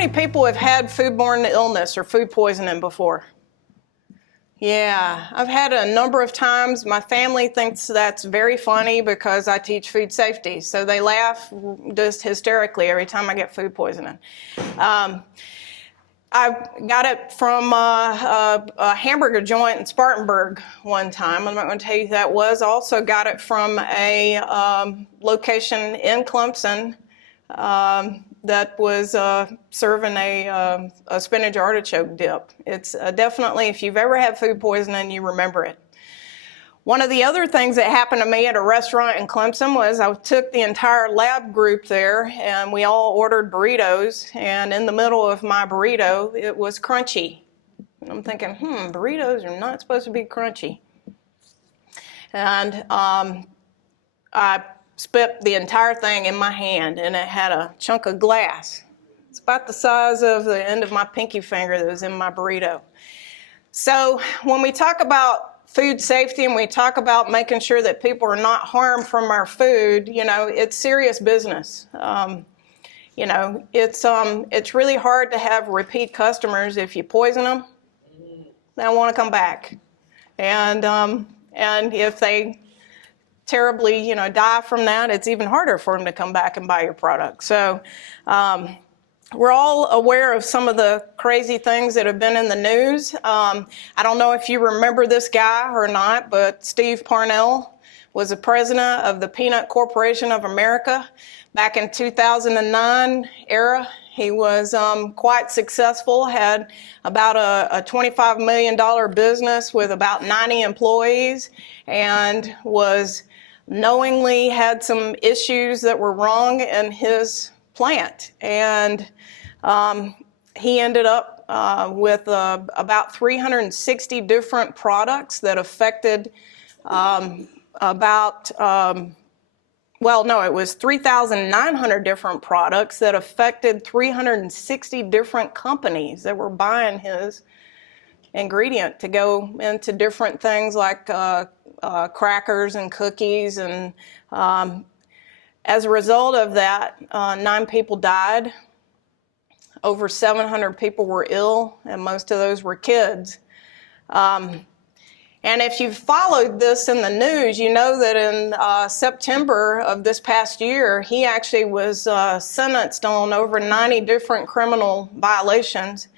many people have had foodborne illness or food poisoning before? Yeah, I've had it a number of times. My family thinks that's very funny because I teach food safety, so they laugh just hysterically every time I get food poisoning. I got it from a hamburger joint in Spartanburg one time. I'm not going to tell you who that was. I also got it from a location in Clemson that was serving a spinach artichoke dip. It's definitely, if you've ever had food poisoning, you remember it. One of the other things that happened to me at a restaurant in Clemson was I took the entire lab group there and we all ordered burritos, and in the middle of my burrito, it was crunchy. And I'm thinking, burritos are not supposed to be crunchy. And I spit the entire thing in my hand, and it had a chunk of glass. It's about the size of the end of my pinky finger that was in my burrito. So when we talk about food safety and we talk about making sure that people are not harmed from our food, it's serious business. It's really hard to have repeat customers. If you poison them, they don't want to come back. And if they terribly, die from that, it's even harder for them to come back and buy your product. So we're all aware of some of the crazy things that have been in the news. I don't know if you remember this guy or not, but Steve Parnell was the president of the Peanut Corporation of America back in 2009 era. He was quite successful, had about a $25 million business with about 90 employees, and was knowingly had some issues that were wrong in his plant. And he ended up with about 360 different products that affected it was 3,900 different products that affected 360 different companies that were buying his ingredient to go into different things like crackers and cookies. And as a result of that, 9 people died. Over 700 people were ill, and most of those were kids. And if you've followed this in the news, you know that in September of this past year, he actually was sentenced on over 90 different criminal violations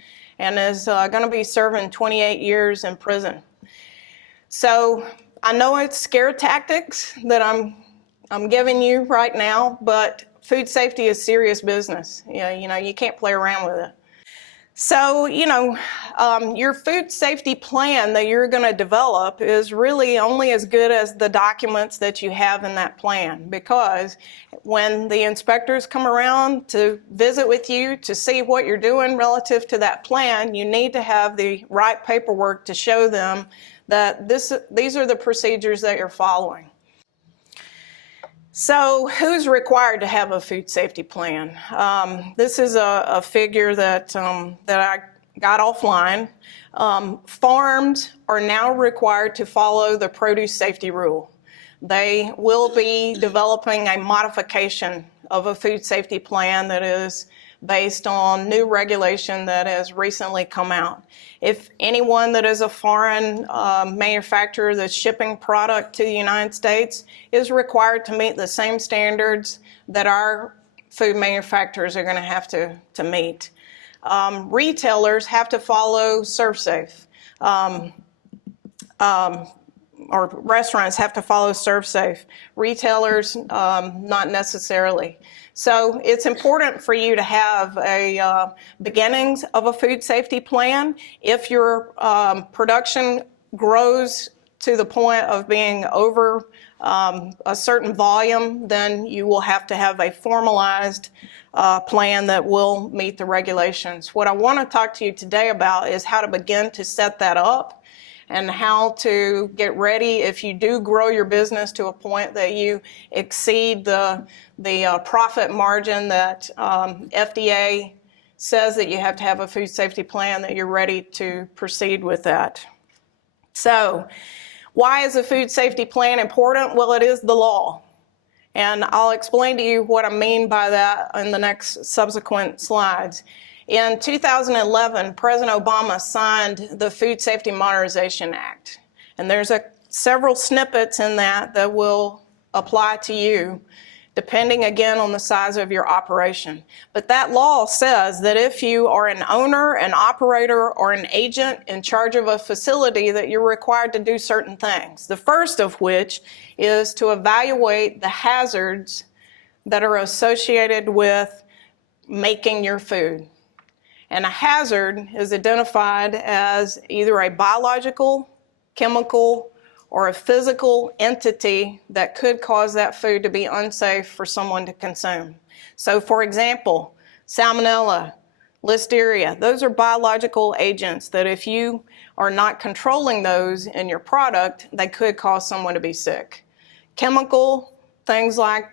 and is going to be serving 28 years in prison. So I know it's scare tactics that I'm giving you right now, but food safety is serious business. You can't play around with it. So, your food safety plan that you're going to develop is really only as good as the documents that you have in that plan, because when the inspectors come around to visit with you to see what you're doing relative to that plan, you need to have the right paperwork to show them that these are the procedures that you're following. So who's required to have a food safety plan? This is a figure that I got offline. Farms are now required to follow the produce safety rule. They will be developing a modification of a food safety plan that is based on new regulation that has recently come out. If anyone that is a foreign manufacturer that's shipping product to the United States is required to meet the same standards that our food manufacturers are going to have to meet. Retailers have to follow ServSafe, or restaurants have to follow ServSafe. Retailers, not necessarily. So it's important for you to have a beginnings of a food safety plan. If your production grows to the point of being over a certain volume, then you will have to have a formalized plan that will meet the regulations. What I want to talk to you today about is how to begin to set that up and how to get ready if you do grow your business to a point that you exceed the profit margin that FDA says that you have to have a food safety plan, that you're ready to proceed with that. So why is a food safety plan important? Well, it is the law. And I'll explain to you what I mean by that in the next subsequent slides. In 2011, President Obama signed the Food Safety Modernization Act, and there's several snippets in that will apply to you, depending again on the size of your operation. But that law says that if you are an owner, an operator, or an agent in charge of a facility, that you're required to do certain things. The first of which is to evaluate the hazards that are associated with making your food. And a hazard is identified as either a biological, chemical, or a physical entity that could cause that food to be unsafe for someone to consume. So for example, salmonella, listeria, those are biological agents that if you are not controlling those in your product, they could cause someone to be sick. Chemical, things like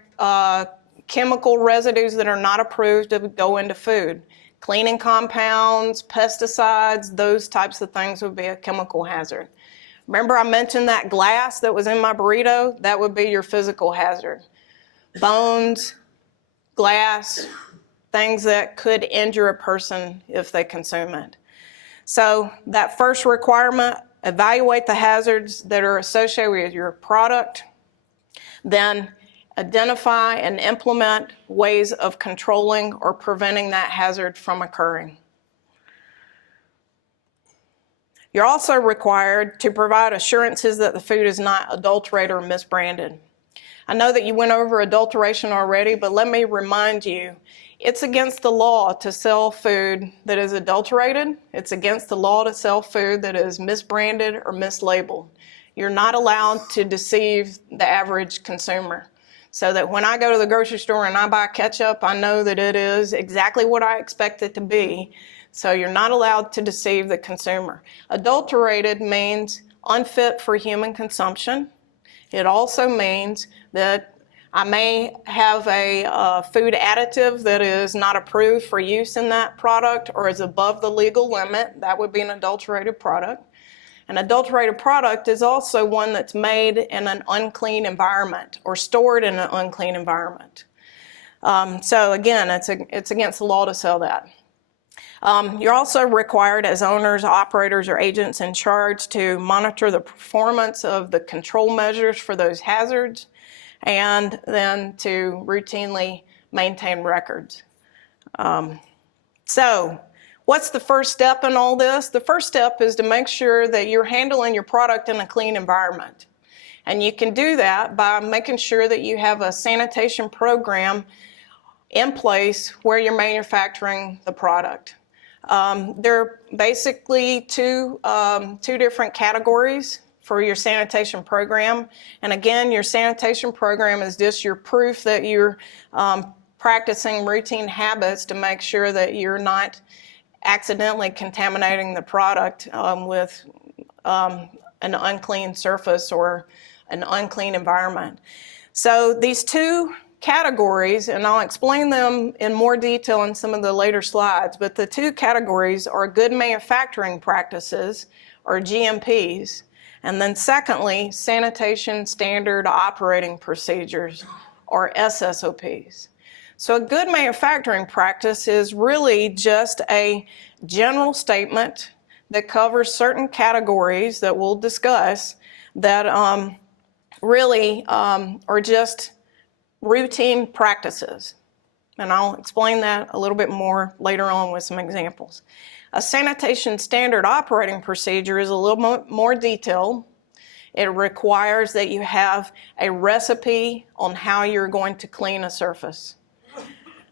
chemical residues that are not approved to go into food. Cleaning compounds, pesticides, those types of things would be a chemical hazard. Remember I mentioned that glass that was in my burrito? That would be your physical hazard. Bones, glass, things that could injure a person if they consume it. So that first requirement, evaluate the hazards that are associated with your product, then identify and implement ways of controlling or preventing that hazard from occurring. You're also required to provide assurances that the food is not adulterated or misbranded. I know that you went over adulteration already, but let me remind you, it's against the law to sell food that is adulterated. It's against the law to sell food that is misbranded or mislabeled. You're not allowed to deceive the average consumer. So that when I go to the grocery store and I buy ketchup, I know that it is exactly what I expect it to be. So you're not allowed to deceive the consumer. Adulterated means unfit for human consumption. It also means that I may have a food additive that is not approved for use in that product or is above the legal limit. That would be an adulterated product. An adulterated product is also one that's made in an unclean environment or stored in an unclean environment. So again, it's against the law to sell that. You're also required as owners, operators, or agents in charge to monitor the performance of the control measures for those hazards and then to routinely maintain records. So what's the first step in all this? The first step is to make sure that you're handling your product in a clean environment. And you can do that by making sure that you have a sanitation program in place where you're manufacturing the product. There are basically two different categories for your sanitation program. And again, your sanitation program is just your proof that you're practicing routine habits to make sure that you're not accidentally contaminating the product with an unclean surface or an unclean environment. So these two categories, and I'll explain them in more detail in some of the later slides, but the two categories are good manufacturing practices, or GMPs, and then secondly, sanitation standard operating procedures, or SSOPs. So a good manufacturing practice is really just a general statement that covers certain categories that we'll discuss that really are just routine practices. And I'll explain that a little bit more later on with some examples. A sanitation standard operating procedure is a little more detailed. It requires that you have a recipe on how you're going to clean a surface.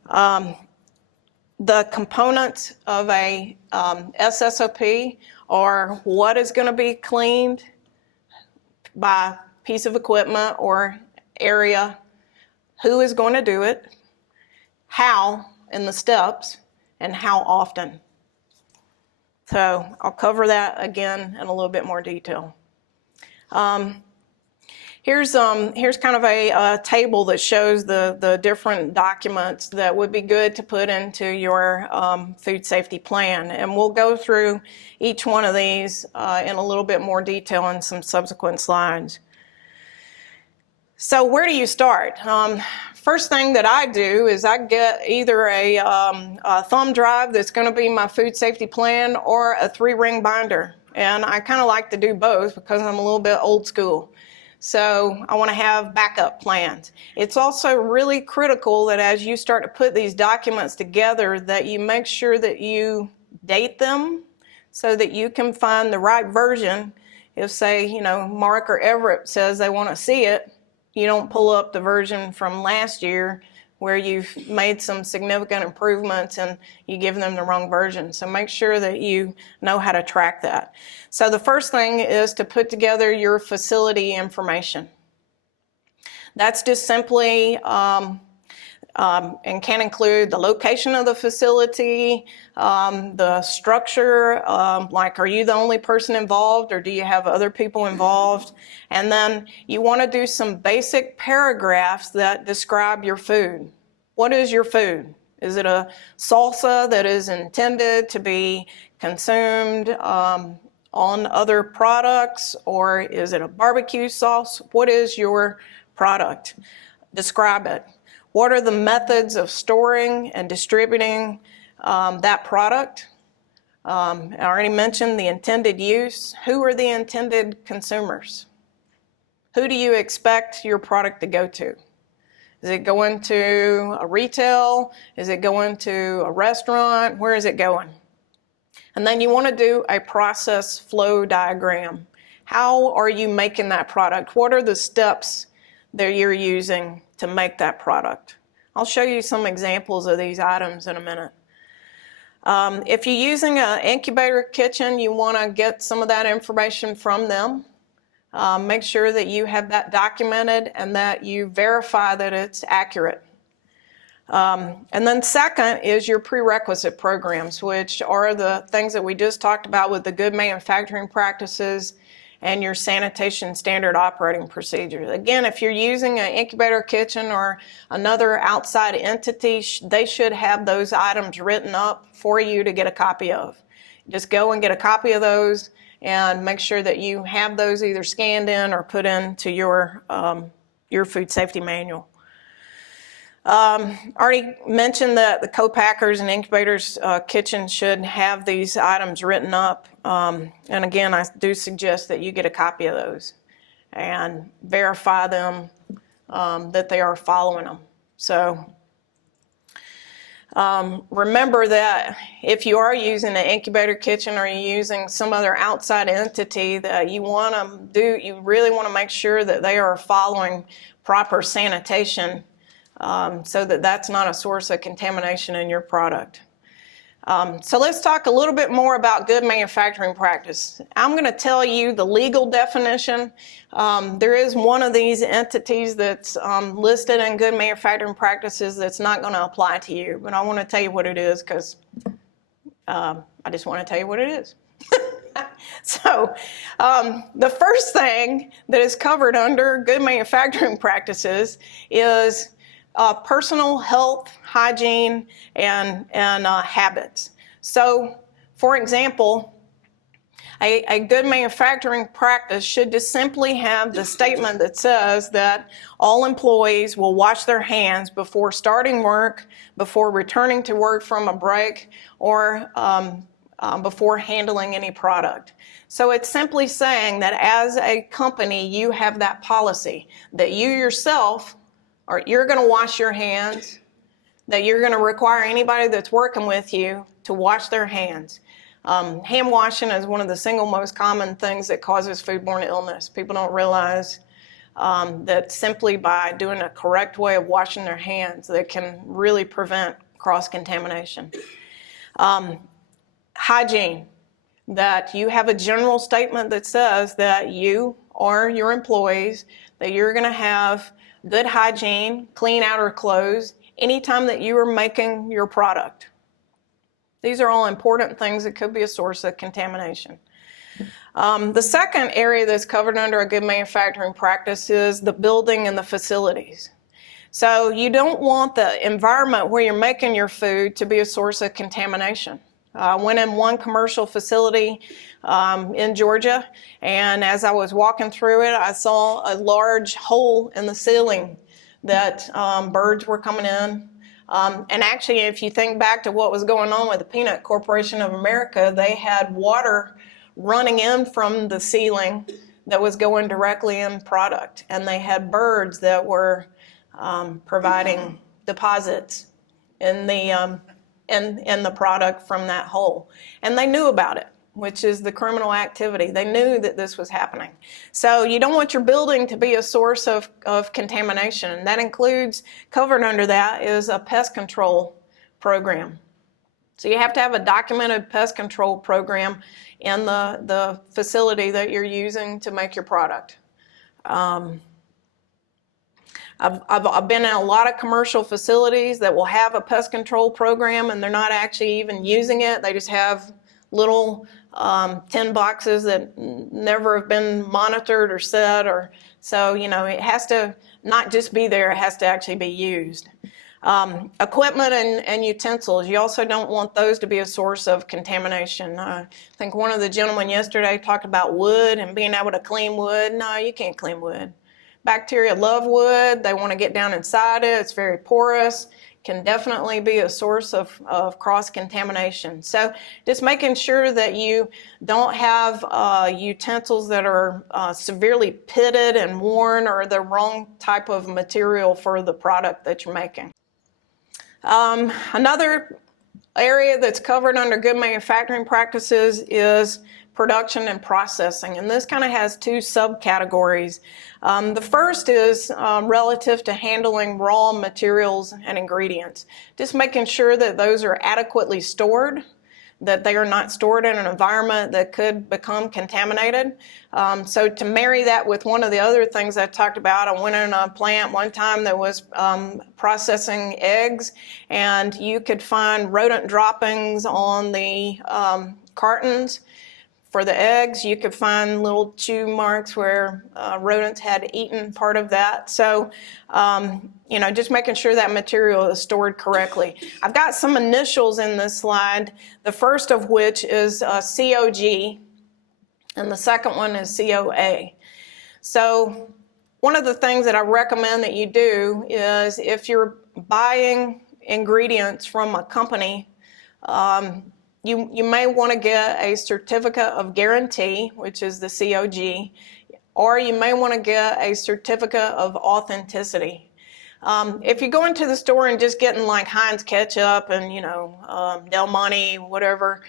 The components of a SSOP are what is going to be cleaned by piece of equipment or area, who is going to do it, how in the steps, and how often. So I'll cover that again in a little bit more detail. Here's kind of a table that shows the different documents that would be good to put into your food safety plan. And we'll go through each one of these in a little bit more detail in some subsequent slides. So where do you start? first thing that I do is I get either a thumb drive that's going to be my food safety plan or a 3-ring binder. And I kind of like to do both because I'm a little bit old school. So I want to have backup plans. It's also really critical that as you start to put these documents together that you make sure that you date them so that you can find the right version. If, say, you know, Mark or Everett says they want to see it, you don't pull up the version from last year where you've made some significant improvements and you give them the wrong version. So make sure that you know how to track that. So the first thing is to put together your facility information. That's just simply and can include the location of the facility, the structure, like are you the only person involved or do you have other people involved? And then you want to do some basic paragraphs that describe your food. What is your food? Is it a salsa that is intended to be consumed on other products, or is it a barbecue sauce? What is your product? Describe it. What are the methods of storing and distributing that product? I already mentioned the intended use. Who are the intended consumers? Who do you expect your product to go to? Is it going to a retail? Is it going to a restaurant? Where is it going? And then you want to do a process flow diagram. How are you making that product? What are the steps that you're using to make that product? I'll show you some examples of these items in a minute. If you're using an incubator kitchen, you want to get some of that information from them. Make sure that you have that documented and that you verify that it's accurate. And then second is your prerequisite programs, which are the things that we just talked about with the good manufacturing practices and your sanitation standard operating procedures. Again, if you're using an incubator kitchen or another outside entity, they should have those items written up for you to get a copy of. Just go and get a copy of those and make sure that you have those either scanned in or put into your food safety manual. Already mentioned that the co-packers and incubators kitchens should have these items written up. And again, I do suggest that you get a copy of those and verify them that they are following them. So remember that if you are using an incubator kitchen or you're using some other outside entity that you really want to make sure that they are following proper sanitation so that that's not a source of contamination in your product. So let's talk a little bit more about good manufacturing practice. I'm going to tell you the legal definition. There is one of these entities that's listed in good manufacturing practices that's not going to apply to you, but I want to tell you what it is because I just want to tell you what it is. So the first thing that is covered under good manufacturing practices is personal health, hygiene, and habits. So, for example, a good manufacturing practice should just simply have the statement that says that all employees will wash their hands before starting work, before returning to work from a break, or before handling any product. So it's simply saying that as a company, you have that policy, that you yourself you're going to wash your hands, that you're going to require anybody that's working with you to wash their hands. Hand washing is one of the single most common things that causes foodborne illness. People don't realize that simply by doing a correct way of washing their hands, they can really prevent cross-contamination. Hygiene, that you have a general statement that says that you or your employees, that you're going to have good hygiene, clean outer clothes, anytime that you are making your product. These are all important things that could be a source of contamination. The second area that's covered under a good manufacturing practice is the building and the facilities. So you don't want the environment where you're making your food to be a source of contamination. I went in one commercial facility in Georgia, and as I was walking through it, I saw a large hole in the ceiling that birds were coming in. And actually, if you think back to what was going on with the Peanut Corporation of America, they had water running in from the ceiling that was going directly in product. And they had birds that were providing deposits in the product from that hole. And they knew about it, which is the criminal activity. They knew that this was happening. So you don't want your building to be a source of contamination. And that includes, covered under that is a pest control program. So you have to have a documented pest control program in the facility that you're using to make your product. I've been in a lot of commercial facilities that will have a pest control program and they're not actually even using it. They just have little tin boxes that never have been monitored or set, or so, you know, it has to not just be there, it has to actually be used. Equipment and utensils, you also don't want those to be a source of contamination. I think one of the gentlemen yesterday talked about wood and being able to clean wood. No, you can't clean wood. Bacteria love wood, they want to get down inside it, it's very porous, can definitely be a source of cross-contamination. So just making sure that you don't have utensils that are severely pitted and worn or the wrong type of material for the product that you're making. Another area that's covered under good manufacturing practices is production and processing, and this kind of has two subcategories. The first is relative to handling raw materials and ingredients. Just making sure that those are adequately stored, that they are not stored in an environment that could become contaminated. So to marry that with one of the other things I talked about, I went in a plant one time that was processing eggs, and you could find rodent droppings on the cartons. For the eggs, you could find little chew marks where rodents had eaten part of that. So, you know, just making sure that material is stored correctly. I've got some initials in this slide, the first of which is COG, and the second one is COA. So one of the things that I recommend that you do is if you're buying ingredients from a company, you may want to get a certificate of guarantee, which is the COG, or you may want to get a certificate of authenticity. If you go into the store and just getting like Heinz ketchup and, you know, Del Monte, whatever,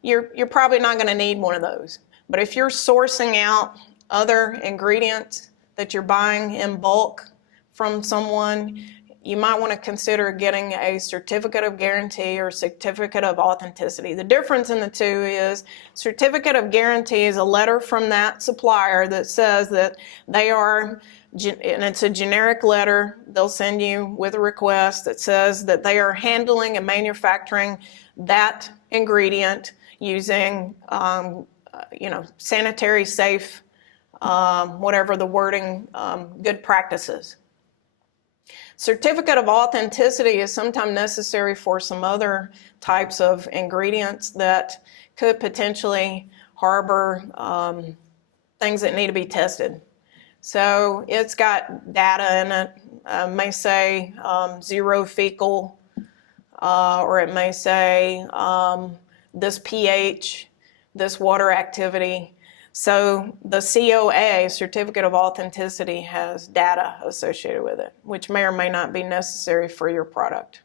you're probably not going to need one of those. But if you're sourcing out other ingredients that you're buying in bulk from someone, you might want to consider getting a certificate of guarantee or certificate of authenticity. The difference in the two is certificate of guarantee is a letter from that supplier that says that they are, and it's a generic letter they'll send you with a request that says that they are handling and manufacturing that ingredient using, you know, sanitary, safe, whatever the wording, good practices. Certificate of authenticity is sometimes necessary for some other types of ingredients that could potentially harbor things that need to be tested. So it's got data in it. May say zero fecal, or it may say this pH, this water activity. So the COA, Certificate of Authenticity, has data associated with it, which may or may not be necessary for your product.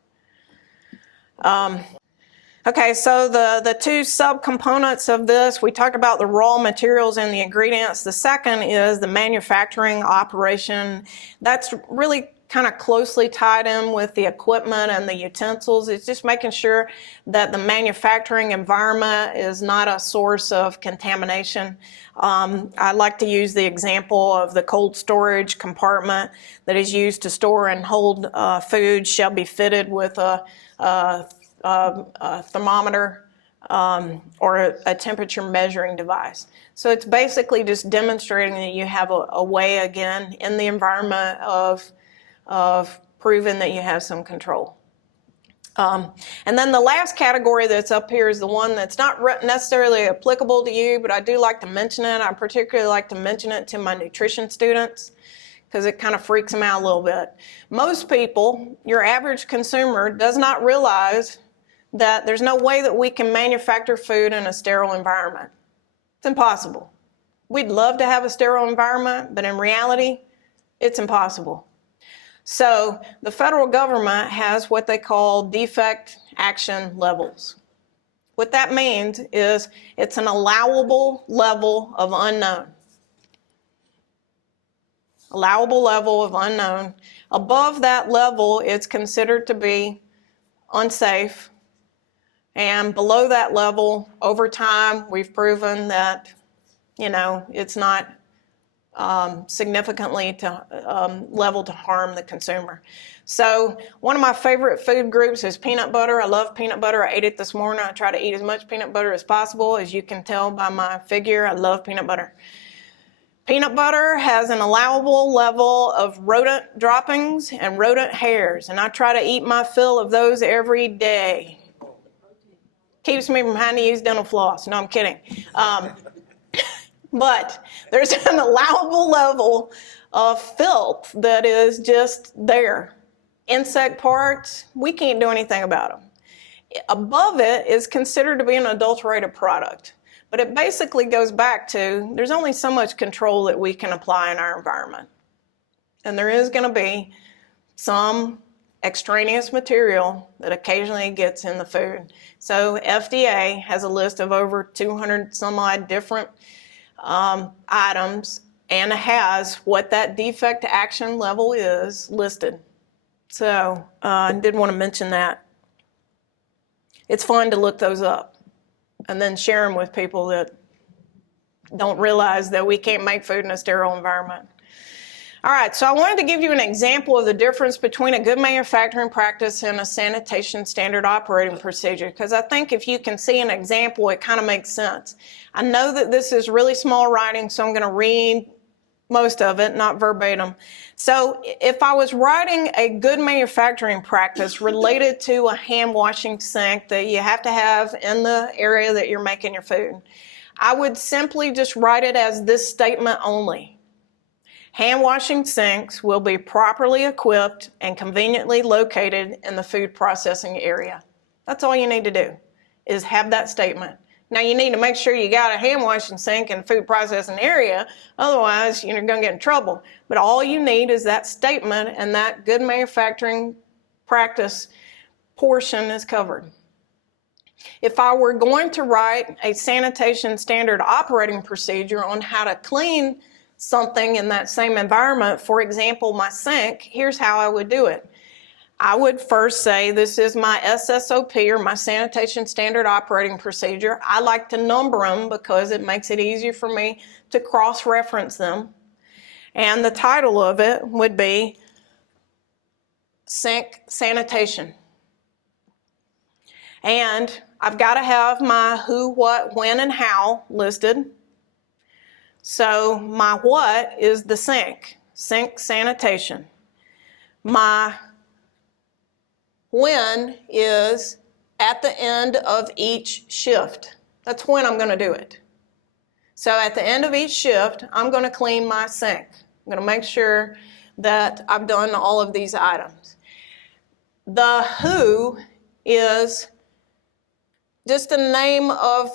Okay, so the two subcomponents of this, we talked about the raw materials and the ingredients. The second is the manufacturing operation. That's really kind of closely tied in with the equipment and the utensils. It's just making sure that the manufacturing environment is not a source of contamination. I like to use the example of the cold storage compartment that is used to store and hold food shall be fitted with a thermometer or a temperature measuring device. So it's basically just demonstrating that you have a way, again, in the environment of proving that you have some control. And then the last category that's up here is the one that's not necessarily applicable to you, but I do like to mention it. I particularly like to mention it to my nutrition students because it kind of freaks them out a little bit. Most people, your average consumer, does not realize that there's no way that we can manufacture food in a sterile environment. It's impossible. We'd love to have a sterile environment, but in reality, it's impossible. So the federal government has what they call defect action levels. What that means is it's an allowable level of unknown. Allowable level of unknown. Above that level, it's considered to be unsafe. And below that level, over time, we've proven that, it's not significantly level to harm the consumer. So one of my favorite food groups is peanut butter. I love peanut butter. I ate it this morning. I try to eat as much peanut butter as possible. As you can tell by my figure, I love peanut butter. Peanut butter has an allowable level of rodent droppings and rodent hairs, and I try to eat my fill of those every day. Keeps me from having to use dental floss. No, I'm kidding. But there's an allowable level of filth that is just there. Insect parts, we can't do anything about them. Above it is considered to be an adulterated product. But it basically goes back to there's only so much control that we can apply in our environment. And there is going to be some extraneous material that occasionally gets in the food. So FDA has a list of over 200 some odd different items, and has what that defect action level is listed. So I did want to mention that. It's fun to look those up and then share them with people that don't realize that we can't make food in a sterile environment. All right, so I wanted to give you an example of the difference between a good manufacturing practice and a sanitation standard operating procedure, because I think if you can see an example, it kind of makes sense. I know that this is really small writing, so I'm going to read most of it, not verbatim. So if I was writing a good manufacturing practice related to a hand washing sink that you have to have in the area that you're making your food, I would simply just write it as this statement only. Hand washing sinks will be properly equipped and conveniently located in the food processing area. That's all you need to do, is have that statement. Now you need to make sure you got a hand washing sink in the food processing area, otherwise you're going to get in trouble. But all you need is that statement, and that good manufacturing practice portion is covered. If I were going to write a sanitation standard operating procedure on how to clean something in that same environment, for example, my sink, here's how I would do it. I would first say this is my SSOP, or my sanitation standard operating procedure. I like to number them because it makes it easier for me to cross-reference them. And the title of it would be Sink Sanitation. And I've got to have my who, what, when, and how listed. So my what is the sink sanitation. My when is at the end of each shift. That's when I'm going to do it. So at the end of each shift, I'm going to clean my sink. I'm going to make sure that I've done all of these items. The who is just a name of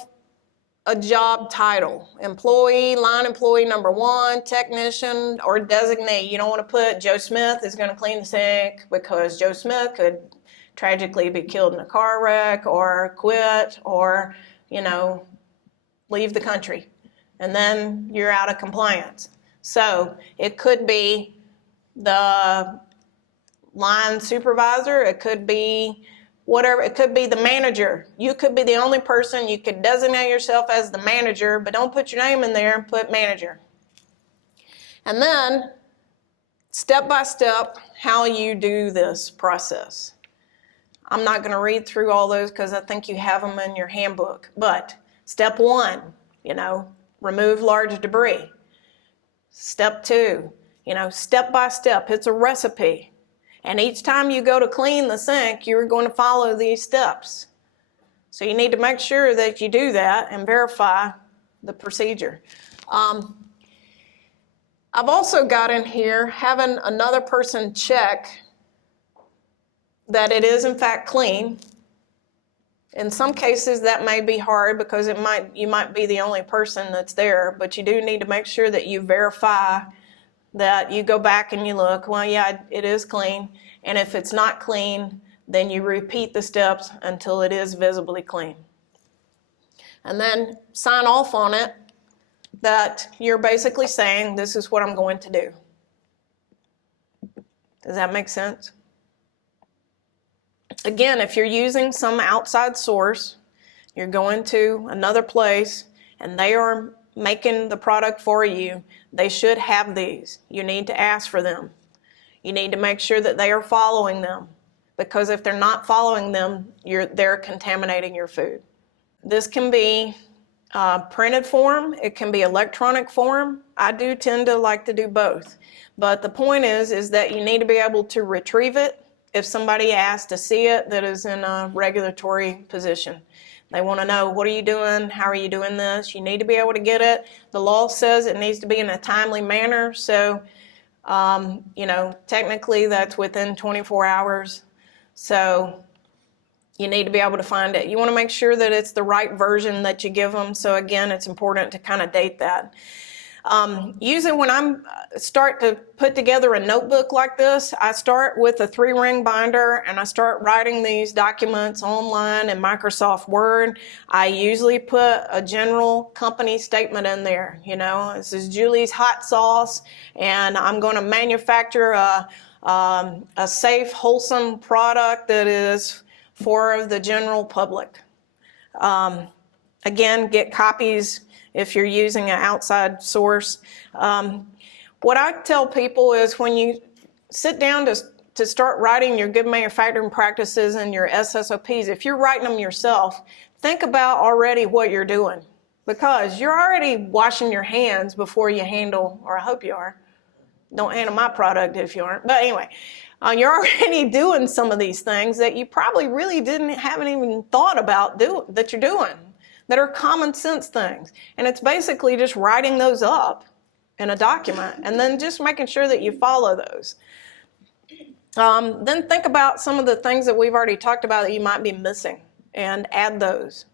a job title. Employee, line employee number 1, technician, or designee. You don't want to put Joe Smith is going to clean the sink, because Joe Smith could tragically be killed in a car wreck, or quit, or, leave the country. And then you're out of compliance. So it could be the line supervisor, it could be whatever, it could be the manager. You could be the only person, you could designate yourself as the manager, but don't put your name in there, put manager. And then, step by step, how you do this process. I'm not going to read through all those because I think you have them in your handbook. But step 1, remove large debris. Step 2, step by step, it's a recipe. And each time you go to clean the sink, you're going to follow these steps. So you need to make sure that you do that and verify the procedure. I've also got in here having another person check that it is in fact clean. In some cases that may be hard because you might be the only person that's there, but you do need to make sure that you verify that you go back and you look, well, yeah, it is clean. And if it's not clean, then you repeat the steps until it is visibly clean. And then sign off on it that you're basically saying, this is what I'm going to do. Does that make sense? Again, if you're using some outside source, you're going to another place and they are making the product for you, they should have these. You need to ask for them. You need to make sure that they are following them, because if they're not following them, they're contaminating your food. This can be printed form, it can be electronic form. I do tend to like to do both. But the point is that you need to be able to retrieve it if somebody asks to see it that is in a regulatory position. They want to know, what are you doing? How are you doing this? You need to be able to get it. The law says it needs to be in a timely manner. So, technically that's within 24 hours. So you need to be able to find it. You want to make sure that it's the right version that you give them. So again, it's important to kind of date that. Usually when I start to put together a notebook like this, I start with a 3-ring binder and I start writing these documents online in Microsoft Word. I usually put a general company statement in there. This is Julie's hot sauce and I'm going to manufacture a safe, wholesome product that is for the general public. Again, get copies if you're using an outside source. What I tell people is when you sit down to start writing your good manufacturing practices and your SSOPs, if you're writing them yourself, think about already what you're doing, because you're already washing your hands before you handle, or I hope you are. Don't handle my product if you aren't. But anyway, you're already doing some of these things that you probably really haven't even thought about that you're doing, that are common sense things. And it's basically just writing those up in a document and then just making sure that you follow those. Then think about some of the things that we've already talked about that you might be missing and add those.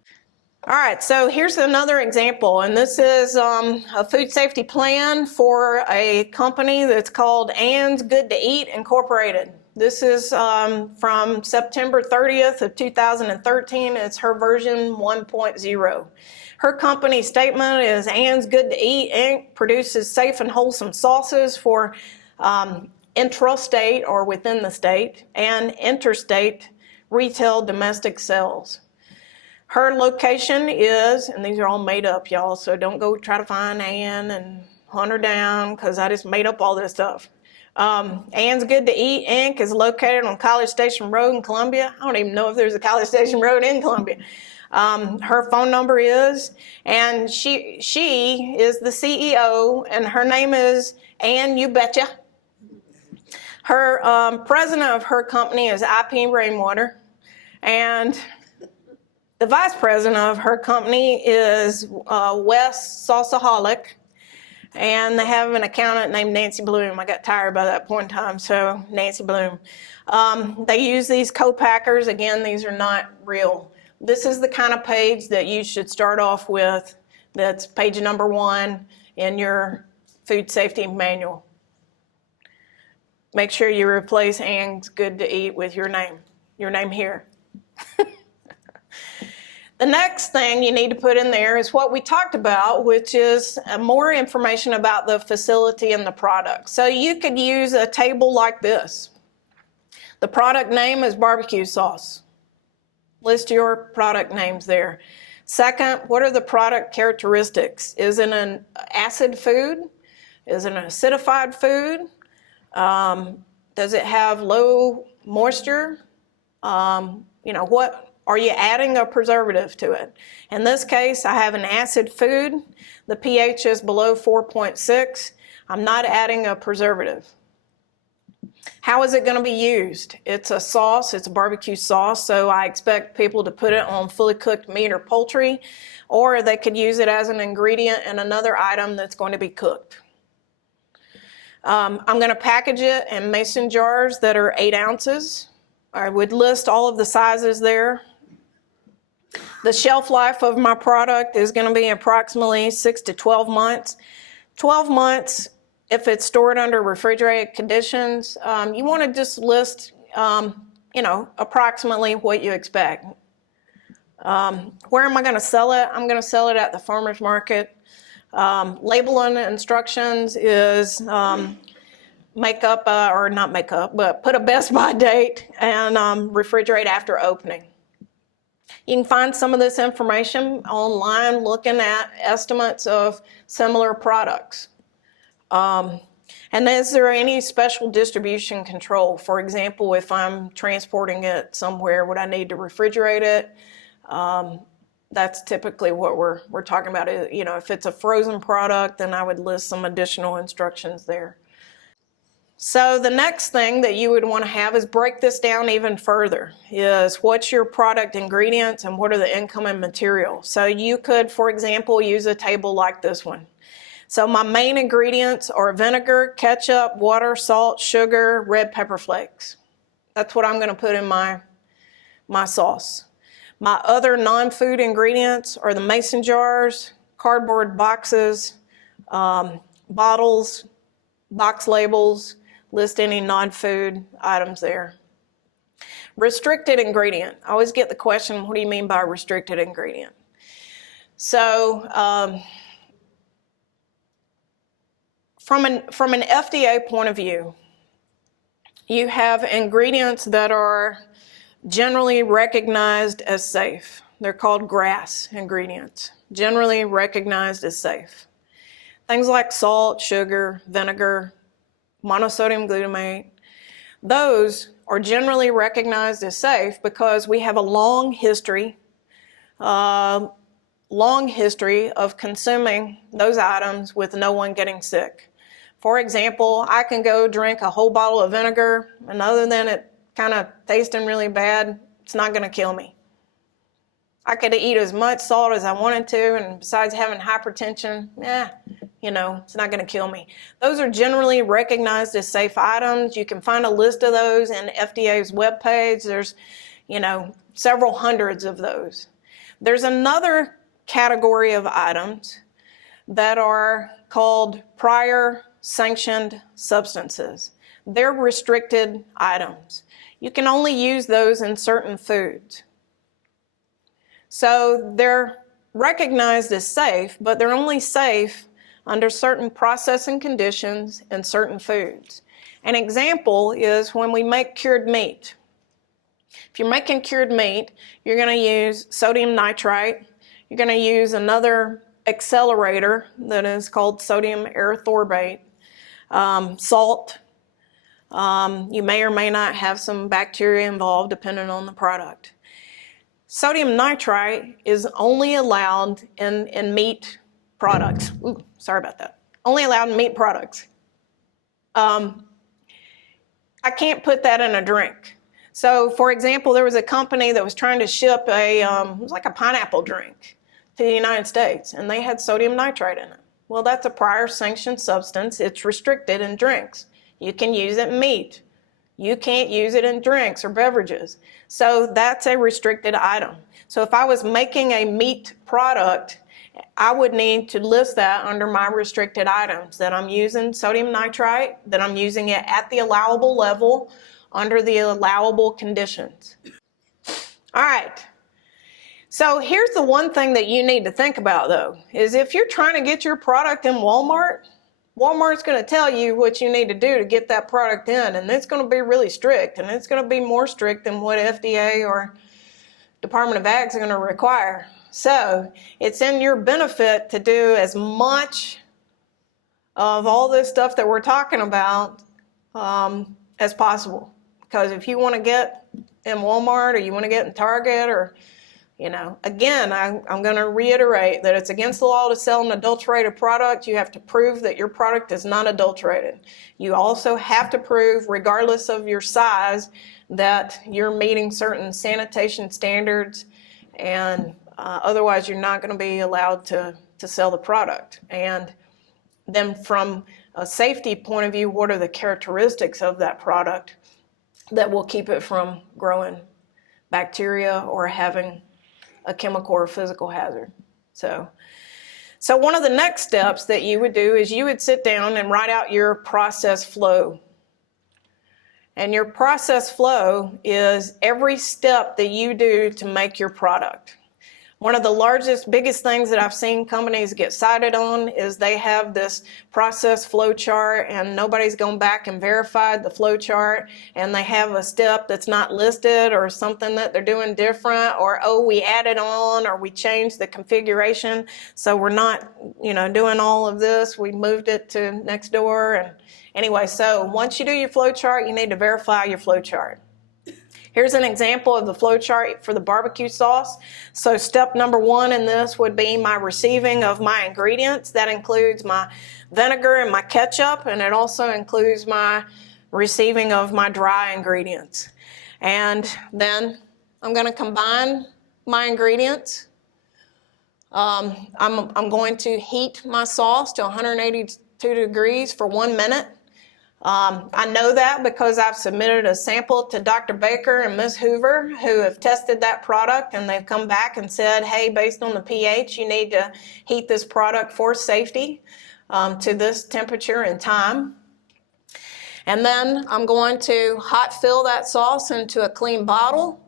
All right, so here's another example, and this is a food safety plan for a company that's called Ann's Good to Eat Incorporated. This is from September 30th of 2013. It's her version 1.0. Her company statement is Ann's Good to Eat Inc. produces safe and wholesome sauces for intrastate or within the state and interstate retail domestic sales. Her location is, and these are all made up, y'all, so don't go try to find Ann and hunt her down, because I just made up all this stuff. Ann's Good to Eat Inc. is located on College Station Road in Columbia. I don't even know if there's a College Station Road in Columbia. Her phone number is, and she is the CEO, and her name is Ann You Betcha. Her president of her company is IP Rainwater, and the vice president of her company is Wes Salsaholic, and they have an accountant named Nancy Bloom. I got tired by that point in time, so Nancy Bloom. They use these co-packers. Again, these are not real. This is the kind of page that you should start off with. That's page number 1 in your food safety manual. Make sure you replace Ann's Good to Eat with your name here. The next thing you need to put in there is what we talked about, which is more information about the facility and the product. So you could use a table like this. The product name is barbecue sauce. List your product names there. Second, what are the product characteristics? Is it an acid food? Is it an acidified food? Does it have low moisture? What are you adding a preservative to it? In this case, I have an acid food. The pH is below 4.6. I'm not adding a preservative. How is it going to be used? It's a sauce, it's a barbecue sauce, so I expect people to put it on fully cooked meat or poultry, or they could use it as an ingredient in another item that's going to be cooked. I'm going to package it in mason jars that are 8 ounces. I would list all of the sizes there. The shelf life of my product is going to be approximately 6 to 12 months. 12 months, if it's stored under refrigerated conditions, you want to just list, approximately what you expect. Where am I going to sell it? I'm going to sell it at the farmer's market. Labeling instructions is make up, or not make up, but put a best by date and refrigerate after opening. You can find some of this information online looking at estimates of similar products. And is there any special distribution control? For example, if I'm transporting it somewhere, would I need to refrigerate it? That's typically what we're talking about. If it's a frozen product, then I would list some additional instructions there. So the next thing that you would want to have is break this down even further, is what's your product ingredients and what are the incoming materials. So you could, for example, use a table like this one. So my main ingredients are vinegar, ketchup, water, salt, sugar, red pepper flakes. That's what I'm going to put in my sauce. My other non-food ingredients are the mason jars, cardboard boxes, bottles, box labels. List any non-food items there. Restricted ingredient. I always get the question, what do you mean by restricted ingredient? So from an FDA point of view, you have ingredients that are generally recognized as safe. They're called GRAS ingredients, generally recognized as safe. Things like salt, sugar, vinegar, monosodium glutamate, those are generally recognized as safe because we have a long history of consuming those items with no one getting sick. For example, I can go drink a whole bottle of vinegar, and other than it kind of tasting really bad, it's not going to kill me. I could eat as much salt as I wanted to, and besides having hypertension, it's not going to kill me. Those are generally recognized as safe items. You can find a list of those in FDA's webpage. There's, several hundreds of those. There's another category of items that are called prior sanctioned substances. They're restricted items. You can only use those in certain foods. So they're recognized as safe, but they're only safe under certain processing conditions and certain foods. An example is when we make cured meat. If you're making cured meat, you're going to use sodium nitrite. You're going to use another accelerator that is called sodium erythorbate, salt. You may or may not have some bacteria involved depending on the product. Sodium nitrite is only allowed in meat products. Ooh, sorry about that. Only allowed in meat products. I can't put that in a drink. So, for example, there was a company that was trying to ship it was like a pineapple drink to the United States, and they had sodium nitrite in it. Well, that's a prior sanctioned substance. It's restricted in drinks. You can use it in meat. You can't use it in drinks or beverages. So that's a restricted item. So if I was making a meat product, I would need to list that under my restricted items, that I'm using sodium nitrite, that I'm using it at the allowable level under the allowable conditions. All right. So here's the one thing that you need to think about, though, is if you're trying to get your product in Walmart, Walmart's going to tell you what you need to do to get that product in, and it's going to be really strict, and it's going to be more strict than what FDA or Department of Ag is going to require. So it's in your benefit to do as much of all this stuff that we're talking about as possible. Because if you want to get in Walmart or you want to get in Target or, again, I'm going to reiterate that it's against the law to sell an adulterated product. You have to prove that your product is not adulterated. You also have to prove, regardless of your size, that you're meeting certain sanitation standards, and otherwise you're not going to be allowed to sell the product. And then from a safety point of view, what are the characteristics of that product that will keep it from growing bacteria or having a chemical or physical hazard. So one of the next steps that you would do is you would sit down and write out your process flow. And your process flow is every step that you do to make your product. One of the biggest things that I've seen companies get cited on is they have this process flow chart and nobody's gone back and verified the flow chart, and they have a step that's not listed or something that they're doing different, or, oh, we added on or we changed the configuration, so we're not, doing all of this. We moved it to next door. And anyway, so once you do your flow chart, you need to verify your flow chart. Here's an example of the flow chart for the barbecue sauce. So step number 1 in this would be my receiving of my ingredients. That includes my vinegar and my ketchup, and it also includes my receiving of my dry ingredients. And then I'm going to combine my ingredients. I'm going to heat my sauce to 182 degrees for 1 minute. I know that because I've submitted a sample to Dr. Baker and Ms. Hoover, who have tested that product, and they've come back and said, hey, based on the pH, you need to heat this product for safety to this temperature and time. And then I'm going to hot fill that sauce into a clean bottle.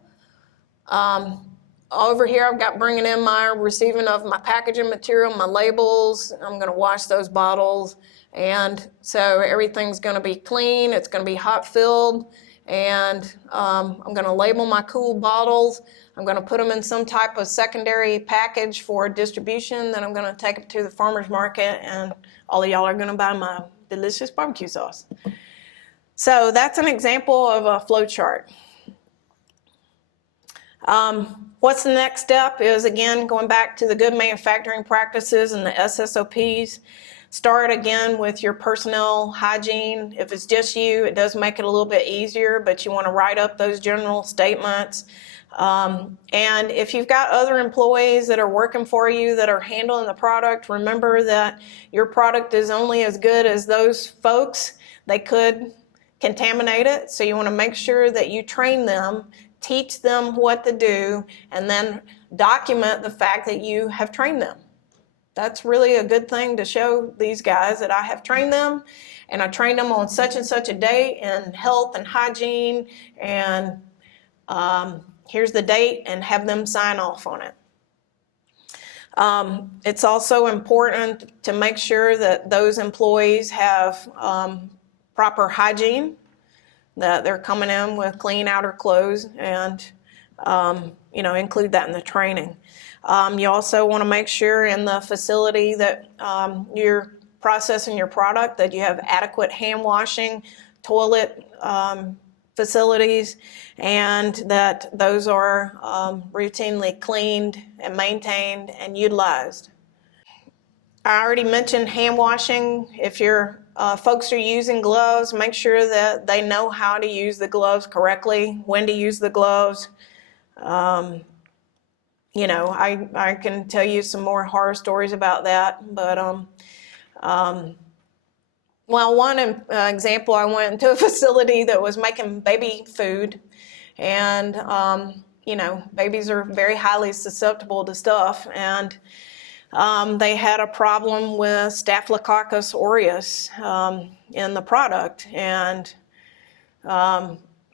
Over here, I've got bringing in my receiving of my packaging material, my labels. I'm going to wash those bottles. And so everything's going to be clean. It's going to be hot filled. And I'm going to label my cool bottles. I'm going to put them in some type of secondary package for distribution. Then I'm going to take them to the farmer's market, and all of y'all are going to buy my delicious barbecue sauce. So that's an example of a flow chart. What's the next step is, again, going back to the good manufacturing practices and the SSOPs. Start again with your personnel hygiene. If it's just you, it does make it a little bit easier, but you want to write up those general statements. And if you've got other employees that are working for you that are handling the product, remember that your product is only as good as those folks. They could contaminate it, so you want to make sure that you train them, teach them what to do, and then document the fact that you have trained them. That's really a good thing to show these guys that I have trained them, and I trained them on such and such a date in health and hygiene, and here's the date, and have them sign off on it. It's also important to make sure that those employees have proper hygiene, that they're coming in with clean outer clothes, and include that in the training. You also want to make sure in the facility that you're processing your product that you have adequate hand washing, toilet facilities, and that those are routinely cleaned and maintained and utilized. I already mentioned hand washing. If your folks are using gloves, make sure that they know how to use the gloves correctly, when to use the gloves. I can tell you some more horror stories about that, but one example, I went into a facility that was making baby food, and babies are very highly susceptible to stuff, and they had a problem with Staphylococcus aureus in the product, and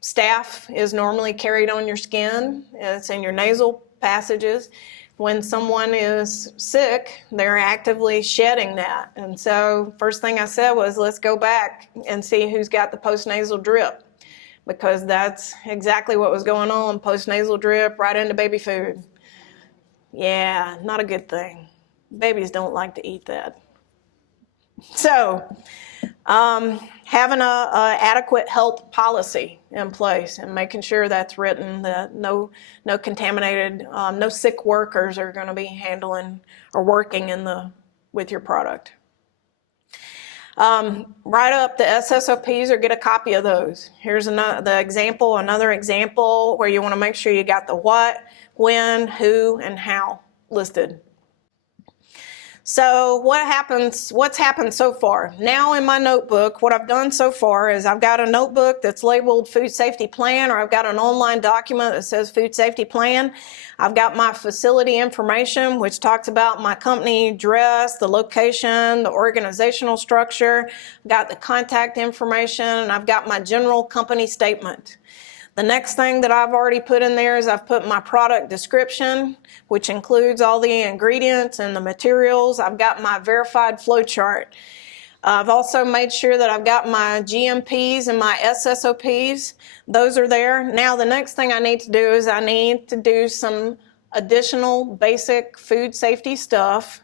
staph is normally carried on your skin. It's in your nasal passages. When someone is sick, they're actively shedding that. And so first thing I said was, let's go back and see who's got the postnasal drip, because that's exactly what was going on. Postnasal drip right into baby food. Yeah, not a good thing. Babies don't like to eat that. So having a adequate health policy in place and making sure that's written, that no contaminated, no sick workers are going to be handling or working with your product. Write up the SSOPs or get a copy of those. Here's another example where you want to make sure you got the what, when, who, and how listed. So what's happened so far? Now in my notebook, what I've done so far is I've got a notebook that's labeled Food Safety Plan, or I've got an online document that says Food Safety Plan. I've got my facility information, which talks about my company address, the location, the organizational structure. I've got the contact information, and I've got my general company statement. The next thing that I've already put in there is I've put my product description, which includes all the ingredients and the materials. I've got my verified flow chart. I've also made sure that I've got my GMPs and my SSOPs. Those are there. Now the next thing I need to do is I need to do some additional basic food safety stuff.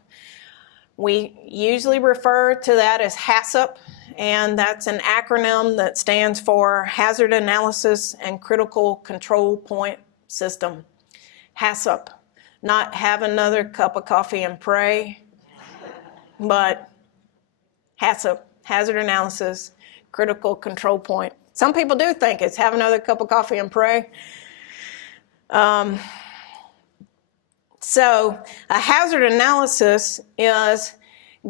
We usually refer to that as HACCP. And that's an acronym that stands for Hazard Analysis and Critical Control Point System. HACCP. Not have another cup of coffee and pray, but HACCP, Hazard Analysis, Critical Control Point. Some people do think it's have another cup of coffee and pray. So a hazard analysis is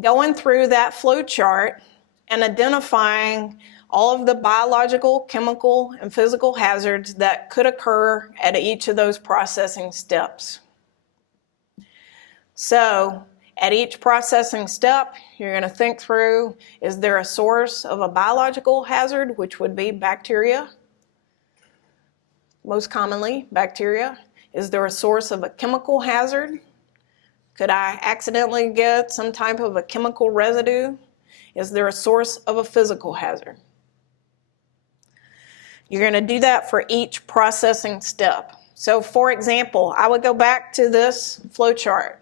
going through that flow chart and identifying all of the biological, chemical, and physical hazards that could occur at each of those processing steps. So at each processing step, you're going to think through, is there a source of a biological hazard, which would be bacteria? Most commonly, bacteria. Is there a source of a chemical hazard? Could I accidentally get some type of a chemical residue? Is there a source of a physical hazard? You're going to do that for each processing step. So for example, I would go back to this flow chart.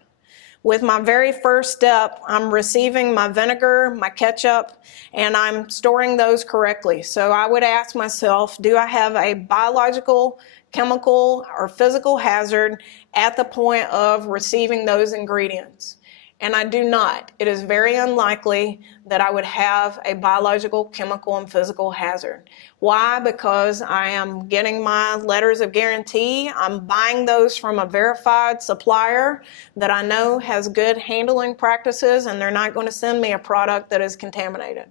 With my very first step, I'm receiving my vinegar, my ketchup, and I'm storing those correctly. So I would ask myself, do I have a biological, chemical, or physical hazard at the point of receiving those ingredients? And I do not. It is very unlikely that I would have a biological, chemical, and physical hazard. Why? Because I am getting my letters of guarantee. I'm buying those from a verified supplier that I know has good handling practices, and they're not going to send me a product that is contaminated.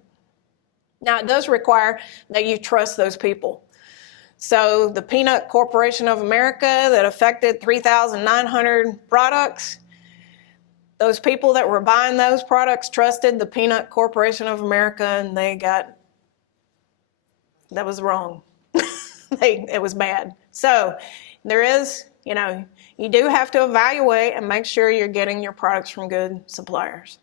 Now, it does require that you trust those people. So the Peanut Corporation of America that affected 3,900 products, those people that were buying those products trusted the Peanut Corporation of America, and that was wrong. It was bad. So there is, you do have to evaluate and make sure you're getting your products from good suppliers.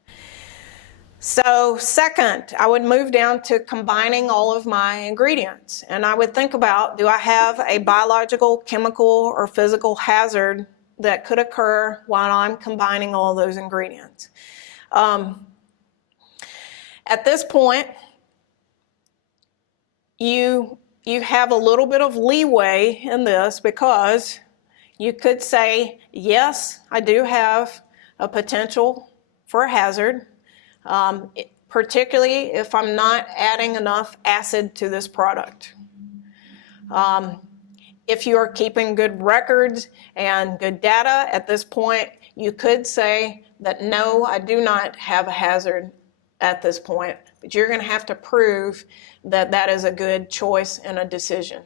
So second, I would move down to combining all of my ingredients. And I would think about, do I have a biological, chemical, or physical hazard that could occur while I'm combining all those ingredients? At this point, you have a little bit of leeway in this, because you could say, yes, I do have a potential for a hazard, particularly if I'm not adding enough acid to this product. If you are keeping good records and good data at this point, you could say that no, I do not have a hazard at this point, but you're going to have to prove that that is a good choice and a decision.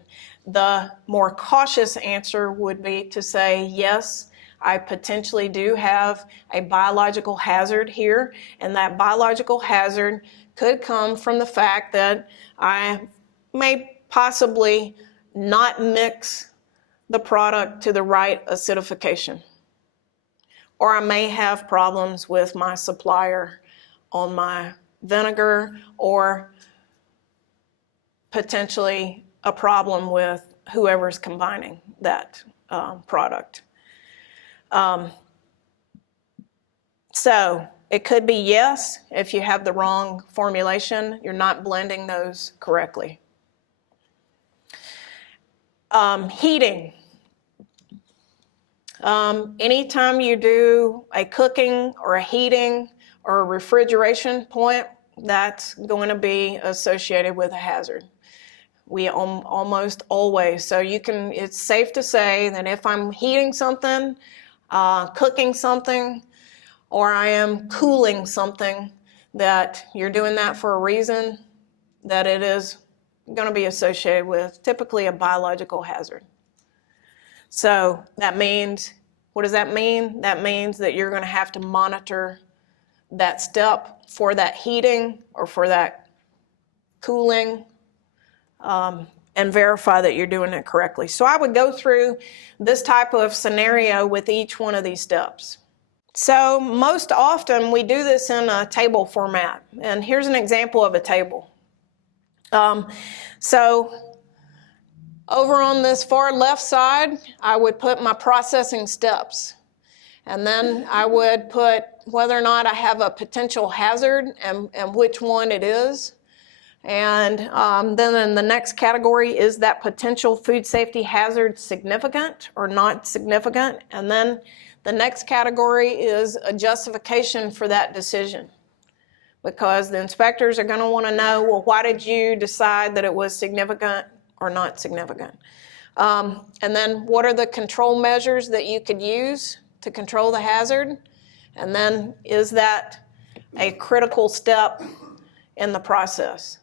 The more cautious answer would be to say, yes, I potentially do have a biological hazard here, and that biological hazard could come from the fact that I may possibly not mix the product to the right acidification. Or I may have problems with my supplier on my vinegar, or potentially a problem with whoever's combining that product. So it could be yes, if you have the wrong formulation, you're not blending those correctly. Heating. Anytime you do a cooking or a heating or a refrigeration point, that's going to be associated with a hazard. We almost always. So it's safe to say that if I'm heating something, cooking something, or I am cooling something, that you're doing that for a reason, that it is going to be associated with typically a biological hazard. So that means, what does that mean? That means that you're going to have to monitor that step for that heating or for that cooling, and verify that you're doing it correctly. So I would go through this type of scenario with each one of these steps. So most often we do this in a table format, and here's an example of a table. So over on this far left side, I would put my processing steps, and then I would put whether or not I have a potential hazard and which one it is. And then in the next category, is that potential food safety hazard significant or not significant? And then the next category is a justification for that decision, because the inspectors are going to want to know, well, why did you decide that it was significant or not significant? And then what are the control measures that you could use to control the hazard? And then is that a critical step in the process?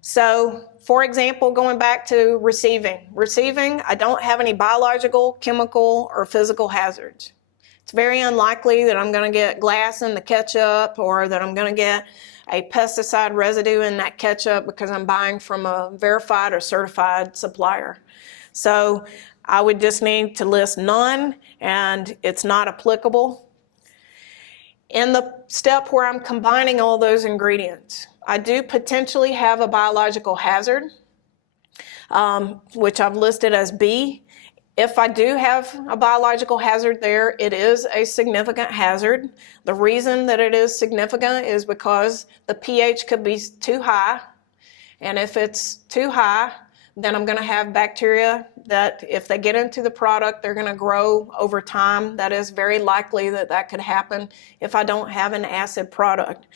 So, for example, going back to receiving. Receiving, I don't have any biological, chemical, or physical hazards. It's very unlikely that I'm going to get glass in the ketchup or that I'm going to get a pesticide residue in that ketchup because I'm buying from a verified or certified supplier. So I would just need to list none, and it's not applicable. In the step where I'm combining all those ingredients, I do potentially have a biological hazard, which I've listed as B. If I do have a biological hazard there, it is a significant hazard. The reason that it is significant is because the pH could be too high, and if it's too high, then I'm going to have bacteria that if they get into the product, they're going to grow over time. That is very likely that that could happen if I don't have an acid product.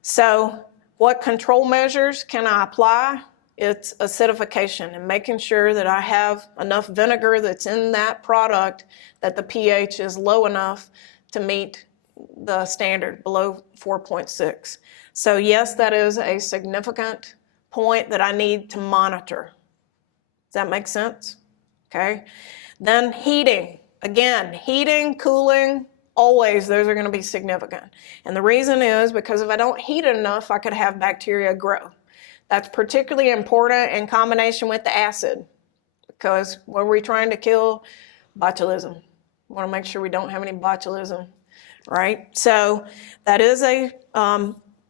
So what control measures can I apply? It's acidification and making sure that I have enough vinegar that's in that product that the pH is low enough to meet the standard below 4.6. So yes, that is a significant point that I need to monitor. Does that make sense? Okay. Then heating. Again, heating, cooling, always those are going to be significant. And the reason is because if I don't heat it enough, I could have bacteria grow. That's particularly important in combination with the acid, because what are we trying to kill? Botulism. We want to make sure we don't have any botulism, right? So that is a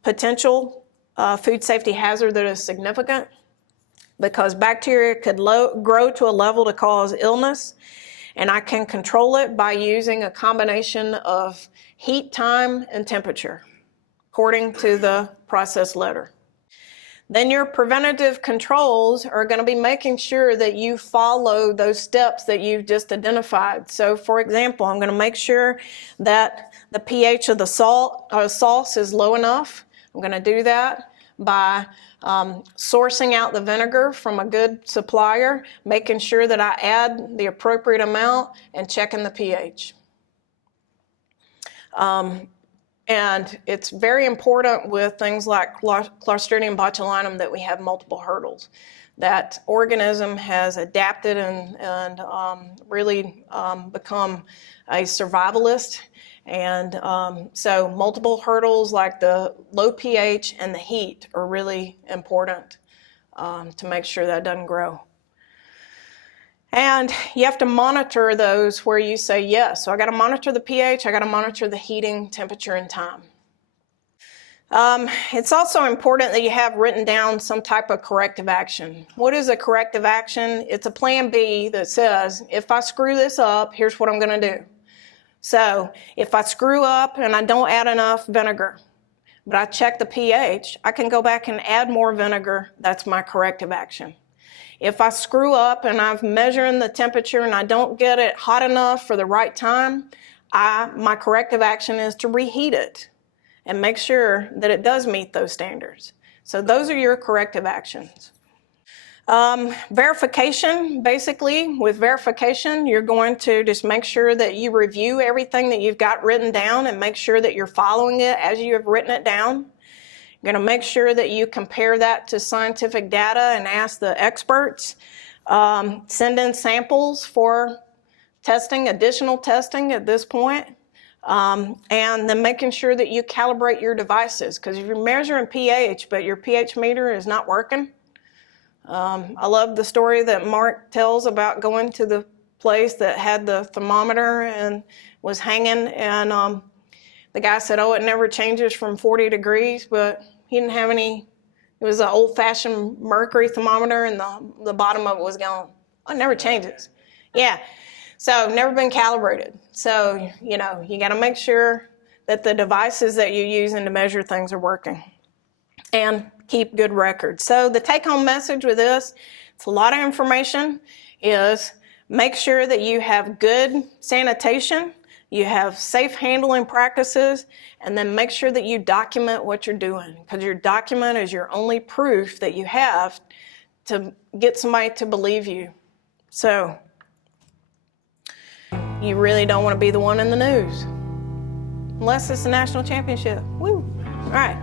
potential food safety hazard that is significant, because bacteria could grow to a level to cause illness, and I can control it by using a combination of heat, time, and temperature, according to the process letter. Then your preventative controls are going to be making sure that you follow those steps that you've just identified. So for example, I'm going to make sure that the pH of the sauce is low enough. I'm going to do that by sourcing out the vinegar from a good supplier, making sure that I add the appropriate amount, and checking the pH. And it's very important with things like Clostridium botulinum that we have multiple hurdles. That organism has adapted and really become a survivalist. And so multiple hurdles like the low pH and the heat are really important to make sure that doesn't grow. And you have to monitor those where you say yes. So I got to monitor the pH, I got to monitor the heating, temperature, and time. It's also important that you have written down some type of corrective action. What is a corrective action? It's a plan B that says, if I screw this up, here's what I'm going to do. So if I screw up and I don't add enough vinegar, but I check the pH, I can go back and add more vinegar. That's my corrective action. If I screw up and I've measured the temperature and I don't get it hot enough for the right time, my corrective action is to reheat it and make sure that it does meet those standards. So those are your corrective actions. Verification, basically, with verification, you're going to just make sure that you review everything that you've got written down and make sure that you're following it as you have written it down. You're going to make sure that you compare that to scientific data and ask the experts. Send in samples for testing, additional testing at this point. And then making sure that you calibrate your devices, because if you're measuring pH but your pH meter is not working. I love the story that Mark tells about going to the place that had the thermometer and was hanging, and the guy said, oh, it never changes from 40 degrees, but he didn't have any. It was an old-fashioned mercury thermometer, and the bottom of it was going, oh, it never changes. Yeah, so never been calibrated. So, you know, you got to make sure that the devices that you're using to measure things are working. And keep good records. So the take-home message with this, it's a lot of information, is make sure that you have good sanitation, you have safe handling practices, and then make sure that you document what you're doing, because your document is your only proof that you have to get somebody to believe you. So you really don't want to be the one in the news, unless it's the national championship. Woo! All right.